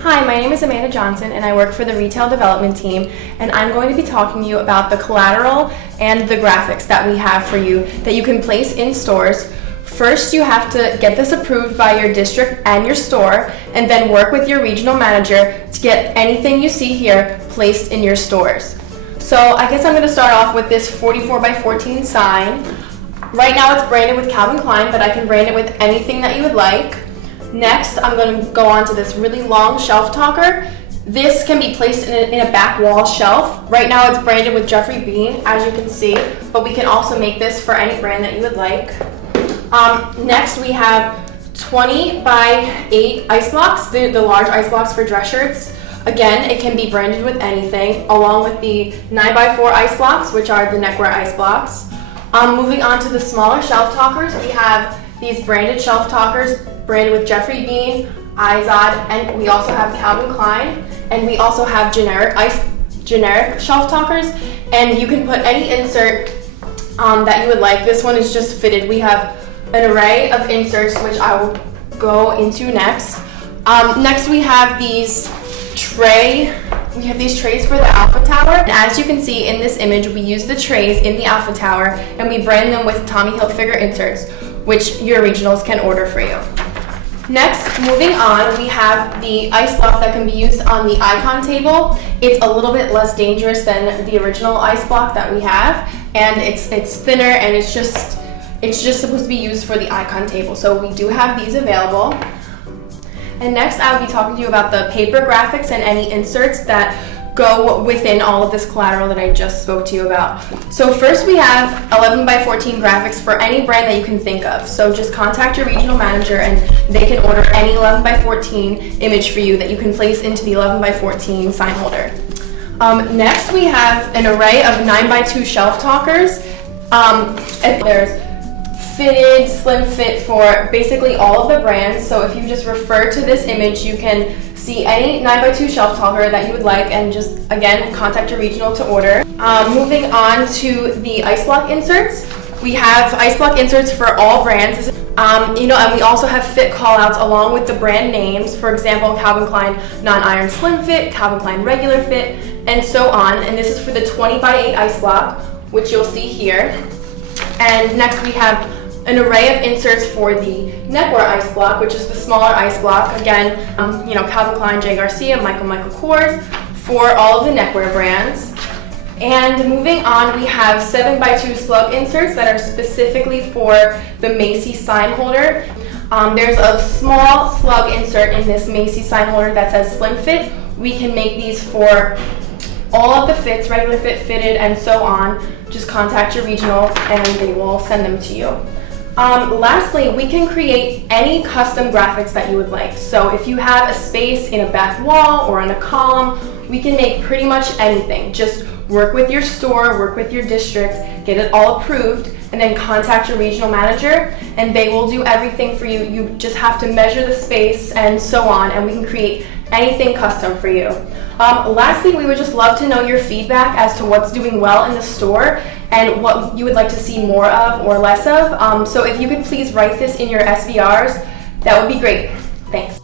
Hi, my name is Amanda Johnson and I work for the retail development team, and I'm going to be talking to you about the collateral and the graphics that we have for you that you can place in stores. First, you have to get this approved by your district and your store, and then work with your regional manager to get anything you see here placed in your stores. So I guess I'm going to start off with this 44 by 14 sign. Right now it's branded with Calvin Klein, but I can brand it with anything that you would like. Next, I'm going to go on to this really long shelf talker. This can be placed in a back wall shelf. Right now it's branded with Jeffrey Bean, as you can see, but we can also make this for any brand that you would like. Next we have 20 by 8 ice blocks, the large ice blocks for dress shirts. Again, it can be branded with anything, along with the 9 by 4 ice blocks, which are the neckwear ice blocks. Moving on to the smaller shelf talkers, we have these branded shelf talkers branded with Jeffrey Bean, Izod, and we also have Calvin Klein, and we also have generic shelf talkers, and you can put any insert that you would like. This one is just fitted. We have an array of inserts, which I will go into next. Next we have these trays for the Alpha Tower. And as you can see in this image, we use the trays in the Alpha Tower and we brand them with Tommy Hilfiger inserts, which your regionals can order for you. Next, moving on, we have the ice block that can be used on the icon table. It's a little bit less dangerous than the original ice block that we have, and it's thinner, and it's just supposed to be used for the icon table. So we do have these available. And next, I will be talking to you about the paper graphics and any inserts that go within all of this collateral that I just spoke to you about. So first we have 11 by 14 graphics for any brand that you can think of. So just contact your regional manager and they can order any 11 by 14 image for you that you can place into the 11 by 14 sign holder. Next we have an array of 9 by 2 shelf talkers. And there's fitted, slim fit for basically all of the brands. So if you just refer to this image, you can see any 9 by 2 shelf talker that you would like, and just again contact your regional to order. Moving on to the ice block inserts, we have ice block inserts for all brands. And we also have fit callouts along with the brand names. For example, Calvin Klein non-iron slim fit, Calvin Klein regular fit, and so on. And this is for the 20 by 8 ice block, which you'll see here. And next we have an array of inserts for the neckwear ice block, which is the smaller ice block. Again, Calvin Klein, J. Garcia, Michael Kors, for all of the neckwear brands. And moving on, we have 7 by 2 slug inserts that are specifically for the Macy's sign holder. There's a small slug insert in this Macy's sign holder that says slim fit. We can make these for all of the fits, regular fit, fitted, and so on. Just contact your regional and they will send them to you. Lastly, we can create any custom graphics that you would like. So if you have a space in a back wall or on a column, we can make pretty much anything. Just work with your store, work with your district, get it all approved, and then contact your regional manager and they will do everything for you. You just have to measure the space and so on, and we can create anything custom for you. Lastly, we would just love to know your feedback as to what's doing well in the store and what you would like to see more of or less of. So if you could please write this in your SVRs, that would be great. Thanks.